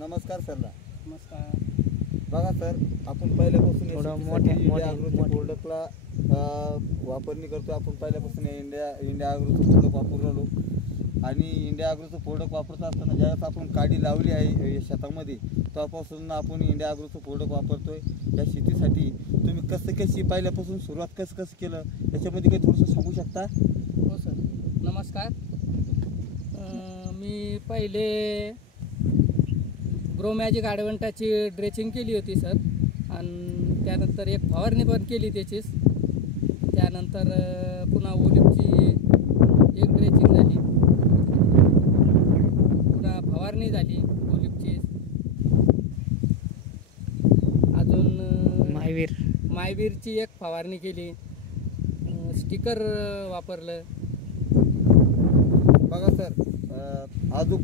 नमस्कार सरला. नमस्कार. बघा सर, आपण पहिल्यापासून मोठ्या प्रोडक्टला वापरणी करतो. आपण पहिल्यापासून इंडिया ॲग्रोचं प्रोडक्ट वापरून राहिलो आणि इंडिया ॲग्रोचं प्रोडक्ट वापरत असताना ज्यावेळेस आपण काडी लावली आहे या शेतामध्ये तेव्हापासून आपण इंडिया ॲग्रोचं प्रोडक्ट वापरतोय. या शेतीसाठी तुम्ही कशी पहिल्यापासून सुरुवात कसं केलं याच्यामध्ये काही थोडंसं सांगू शकता? हो सर, नमस्कार. मी पहिले ग्रो मॅजिक ॲडव्हान्टाची ड्रेचिंग केली होती सर, आणि त्यानंतर एक फवारणी पण केली त्याचीच. त्यानंतर पुन्हा ओलिव्हची एक ड्रेचिंग झाली, पुन्हा फवारणी झाली ओलिव्हची. अजून मायवीरची एक फवारणी केली, स्टिकर वापरलं. बघा सर, अजून